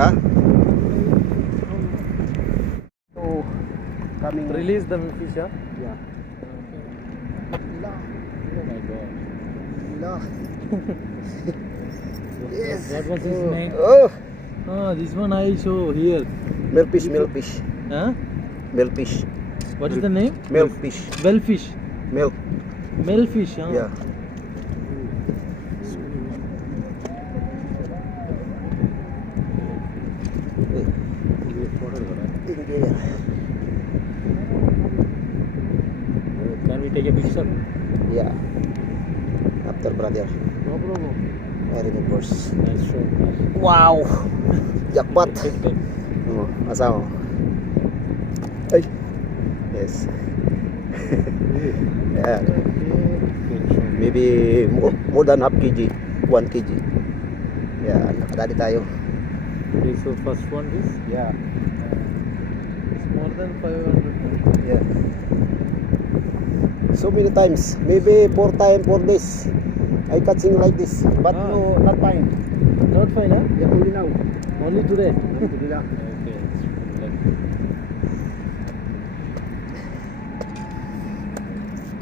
Huh? So, coming. Release the fish, huh? Yeah. Oh my god. Yes. What was his name? Oh, Ah, this one I show here. millfish, millfish, Huh? millfish, What is the name? millfish, Bellfish. milk. Malefish, huh? Yeah. Can we take a picture? Yeah. After brother, No problem. I remove first. That's sure. Wow. Jackpot. Oh, asawa. Ay. Yes. Yeah. Maybe more than half kg, 1 kg. Yeah, nakadali tayo. This is the first one, this? Yeah. It's more than 500. Yeah. So many times, maybe 4 times 4 days. I catching like this, but Ah. no, not fine. Not fine, huh? Yeah, only now. Only today. Only lang. Okay.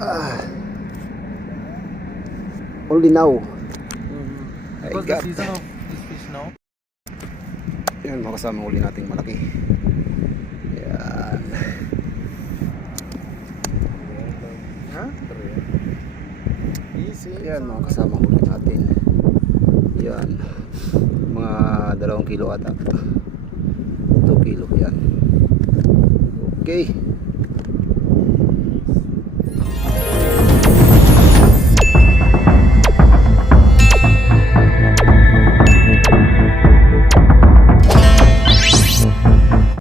Ah. Only now. I Because got. the season of this fish now. Yan, mga kasama huli nating malaki. Yan. Huh? Easy. Yan, mga kasama huli natin. Yan. Mga 2 kilo ata. 2 kilo yan. Okay.